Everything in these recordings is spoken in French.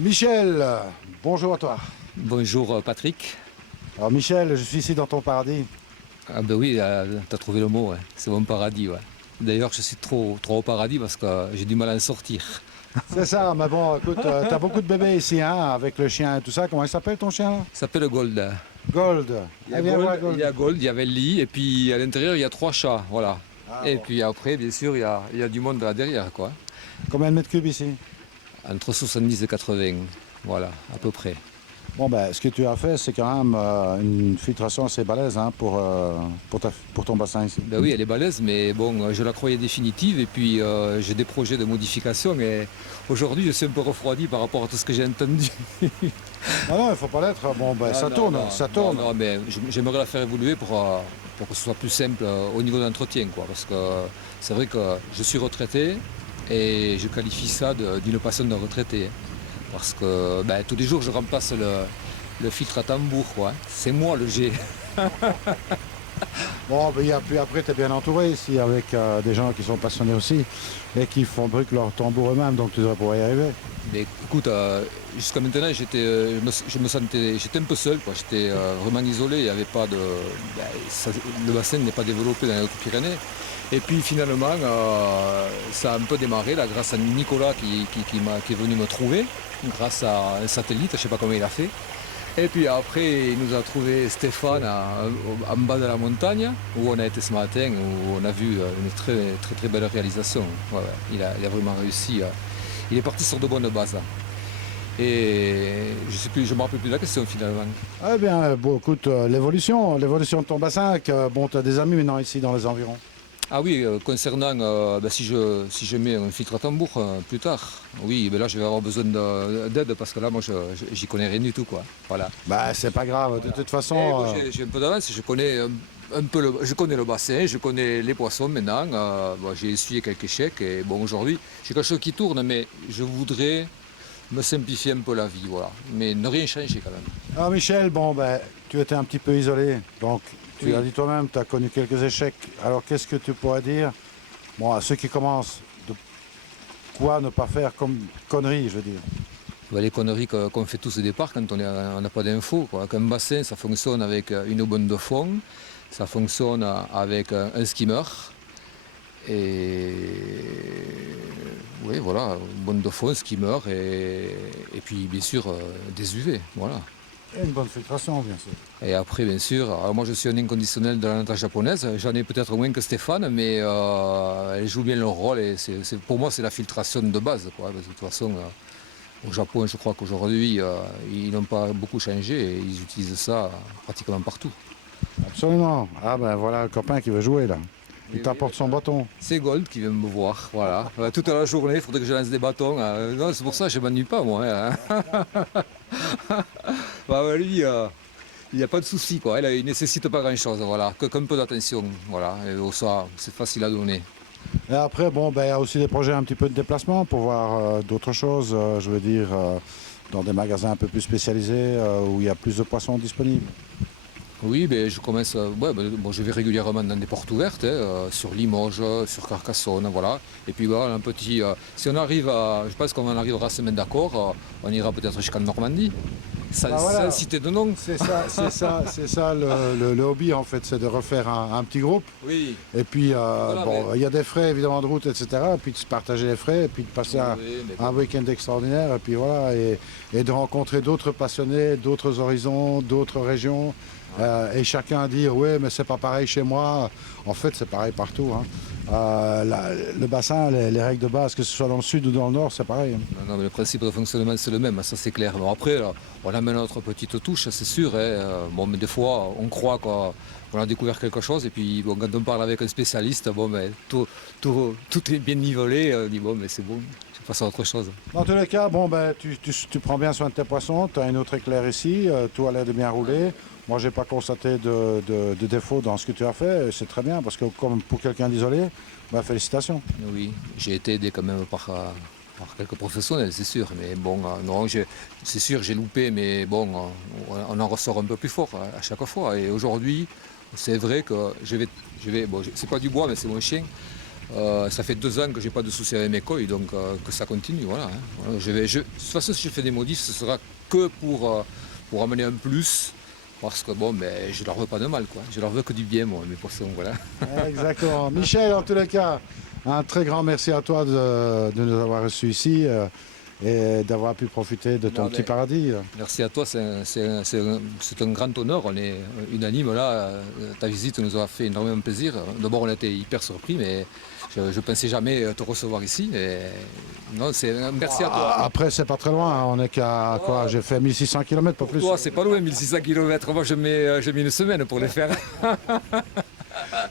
Michel, bonjour à toi. Bonjour Patrick. Alors Michel, je suis ici dans ton paradis. Ah ben oui, t'as trouvé le mot, ouais. C'est mon paradis. Ouais. D'ailleurs, je suis trop au paradis parce que j'ai du mal à en sortir. C'est ça, mais bon, écoute, t'as beaucoup de bébés ici, hein, avec le chien et tout ça. Comment il s'appelle ton chien? Ça s'appelle Gold. Gold. Il y Eh a viens voir Gold, il y Gold. a Gold, il y a Velli, et puis à l'intérieur, il y a 3 chats, voilà. Ah, Et bon. puis après, bien sûr, il y a du monde là derrière, quoi. Combien de mètres cubes ici? Entre 70 et 80, voilà, à peu près. Bon, ben, ce que tu as fait, c'est quand même une filtration assez balèze hein, pour ton bassin ici. Ben oui, elle est balèze, mais bon, je la croyais définitive, et puis j'ai des projets de modification, et aujourd'hui, je suis un peu refroidi par rapport à tout ce que j'ai entendu. Non, non, il ne faut pas l'être. Bon, ben, Ah, ça non, tourne, non, ça non, tourne. non, mais j'aimerais la faire évoluer pour que ce soit plus simple au niveau de l'entretien, quoi. Parce que c'est vrai que je suis retraité et je qualifie ça d'une passion de retraité, hein. Parce que ben, tous les jours, je remplace le filtre à tambour, quoi. C'est moi le G. Bon, ben, puis après, tu es bien entouré ici avec des gens qui sont passionnés aussi et qui fabriquent leur tambour eux-mêmes, donc tu devrais pouvoir y arriver. Mais écoute, jusqu'à maintenant, je me sentais, j'étais un peu seul, quoi. J'étais vraiment isolé. Il y avait pas de, ben, le bassin n'est pas développé dans les Hautes-Pyrénées. Et puis finalement, ça a un peu démarré là, grâce à Nicolas qui est venu me trouver, grâce à un satellite, je ne sais pas comment il a fait. Et puis après, il nous a trouvé Stéphane en bas de la montagne, où on a été ce matin, où on a vu une très très très belle réalisation. Ouais, ouais. Il a vraiment réussi. Il est parti sur de bonnes bases, là. Et je me rappelle plus de la question finalement. Eh bien, bon, écoute, l'évolution de ton bassin, que, bon, tu as des amis maintenant ici dans les environs. Ah oui, concernant ben, si je mets un filtre à tambour plus tard, oui, ben là je vais avoir besoin d'aide parce que là moi j'y connais rien du tout, quoi. Voilà. Bah, c'est pas grave, de Voilà. toute Et façon, moi j'ai un peu d'avance, je connais un peu je connais le bassin, je connais les poissons maintenant. Bon, j'ai essuyé quelques échecs et bon aujourd'hui j'ai quelque chose qui tourne, mais je voudrais me simplifier un peu la vie, voilà. Mais ne rien changer quand même. ah, Michel, bon, ben, tu étais un petit peu isolé, donc tu as Oui. dit toi-même, tu as connu quelques échecs. Alors, qu'est-ce que tu pourrais dire, bon, à ceux qui commencent, de quoi ne pas faire comme connerie, je veux dire. Ben, les conneries qu'on fait tous au départ quand on n'a pas d'infos, quoi. Qu'un bassin, ça fonctionne avec une bonne de fond, ça fonctionne avec un skimmer. Et oui, voilà, une bonne de fond, skimmer et puis bien sûr des UV, voilà. Et une bonne filtration, bien sûr. Et après, bien sûr, alors moi je suis un inconditionnel de la natage japonaise, j'en ai peut-être moins que Stéphane, mais elle joue bien leur rôle et pour moi c'est la filtration de base, quoi. Parce que de toute façon, au Japon, je crois qu'aujourd'hui, ils n'ont pas beaucoup changé et ils utilisent ça pratiquement partout. Absolument. Ah, ben voilà le copain qui veut jouer, là. Il Oui, oui, t'apporte son bâton. c'est Gold qui vient me voir, voilà. Toute la journée, il faudrait que je lance des bâtons. Non, c'est pour ça que je ne m'ennuie pas, moi, hein. Bah, lui, il n'y a pas de souci, quoi. Il ne nécessite pas grand-chose, voilà. Qu'un peu d'attention, voilà. Et ça, c'est facile à donner. Et après, bon, ben, il y a aussi des projets un petit peu de déplacement pour voir d'autres choses, je veux dire, dans des magasins un peu plus spécialisés où il y a plus de poissons disponibles. Oui, ben, je commence. Ouais, ben, bon, je vais régulièrement dans des portes ouvertes, hein, sur Limoges, sur Carcassonne, voilà. Et puis voilà, un petit. Si on arrive à. Je pense qu'on en arrivera à se mettre d'accord, on ira peut-être jusqu'en Normandie. Bah Sans voilà, citer de nom. c'est ça le hobby en fait, c'est de refaire un petit groupe. Oui. Et puis, Voilà, bon, mais- il y a des frais évidemment de route, etc. Et puis de se partager les frais, et puis de passer Oui, mais un bon. week-end extraordinaire, et puis voilà, et de rencontrer d'autres passionnés, d'autres horizons, d'autres régions. Et chacun dire, oui, mais c'est pas pareil chez moi. En fait, c'est pareil partout, hein. Le bassin, les règles de base, que ce soit dans le sud ou dans le nord, c'est pareil, hein. Non, non, mais le principe de fonctionnement, c'est le même, ça c'est clair. Bon, après, là, on amène notre petite touche, c'est sûr, hein. Bon, mais des fois, on croit qu'on a découvert quelque chose, et puis bon, quand on parle avec un spécialiste, bon, ben, tout est bien nivelé, on dit, bon, mais c'est bon, je passe à autre chose. Dans tous les cas, bon, ben, tu prends bien soin de tes poissons, tu as une eau très claire ici, tout a l'air de bien rouler. Moi, j'ai pas constaté de défaut dans ce que tu as fait, et c'est très bien, parce que comme pour quelqu'un d'isolé, ben, félicitations. Oui, j'ai été aidé quand même par quelques professionnels, c'est sûr, mais bon, non, c'est sûr, j'ai loupé, mais bon, on en ressort un peu plus fort à chaque fois. Et aujourd'hui, c'est vrai que bon, c'est pas du bois, mais c'est mon chien. Ça fait 2 ans que j'ai pas de soucis avec mes couilles, donc que ça continue. Voilà, hein. Voilà, de toute façon, si je fais des modifs, ce sera que pour amener un plus. Parce que bon, mais je leur veux pas de mal, quoi. Je leur veux que du bien, moi, mes poissons, voilà. Exactement. Michel, en tous les cas, un très grand merci à toi de nous avoir reçus ici et d'avoir pu profiter de ton Non, petit mais- paradis. Merci à toi, c'est un grand honneur. On est unanime là. Ta visite nous a fait énormément plaisir. D'abord, on a été hyper surpris, mais je ne pensais jamais te recevoir ici. Non, merci à toi. Après, c'est pas très loin, hein. On est qu'à quoi? J'ai fait 1600 km, pas plus. Toi, c'est pas loin, 1600 km. Moi, j'ai mis une semaine pour les faire.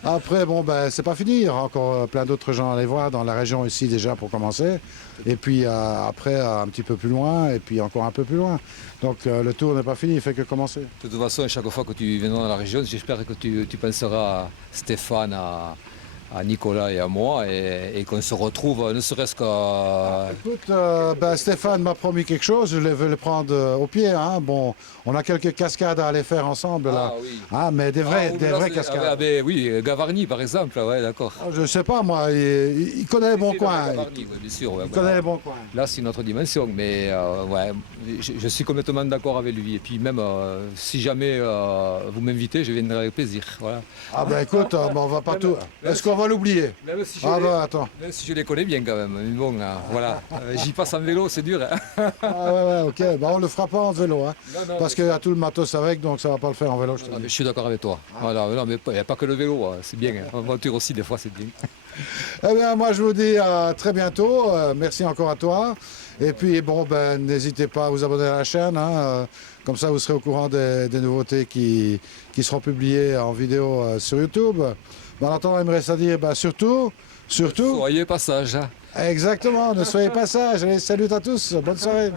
Après, bon, ben, c'est pas fini. Il y aura encore plein d'autres gens à aller voir dans la région ici déjà pour commencer. Et puis après, un petit peu plus loin, et puis encore un peu plus loin. Donc le tour n'est pas fini, il fait que commencer. De toute façon, chaque fois que tu viendras dans la région, j'espère que tu penseras à Stéphane, à Nicolas et à moi, et qu'on se retrouve, ne serait-ce qu'à... Écoute, ben, Stéphane m'a promis quelque chose, je vais le prendre au pied. Hein. Bon, on a quelques cascades à aller faire ensemble là. Ah oui. Ah, mais des vraies cascades. Oui, Gavarnie par exemple, ouais, d'accord. Je sais pas, moi, il connaît les bons coins. Gavarnie, ouais, bien sûr. Ouais, Il voilà. connaît les bons coins. Là, c'est une autre dimension, mais ouais, je suis complètement d'accord avec lui. Et puis même, si jamais vous m'invitez, je viendrai avec plaisir. Voilà. Ah ben écoute, ben, on va pas tout. Est-ce qu'on va l'oublier? Même si Ah ben attends. même si je les connais bien quand même. Mais bon, voilà. J'y passe en vélo, c'est dur. Hein. Ah ouais, ok. Ben, on le fera pas en vélo, hein. Non, Parce qu'il y a tout le matos avec, donc ça va pas le faire en vélo, je te Non, dis. mais je suis d'accord avec toi. Voilà, non, mais il n'y a pas que le vélo, c'est bien. En voiture aussi, des fois, c'est bien. Eh bien, moi, je vous dis à très bientôt. Merci encore à toi. Et puis, bon, ben, n'hésitez pas à vous abonner à la chaîne. Hein, comme ça, vous serez au courant des nouveautés qui seront publiées en vidéo sur YouTube. Ben, en attendant, il me reste à dire, ben, surtout, Soyez passage. Hein. exactement, ne soyez pas sages. Allez, salut à tous. Bonne soirée.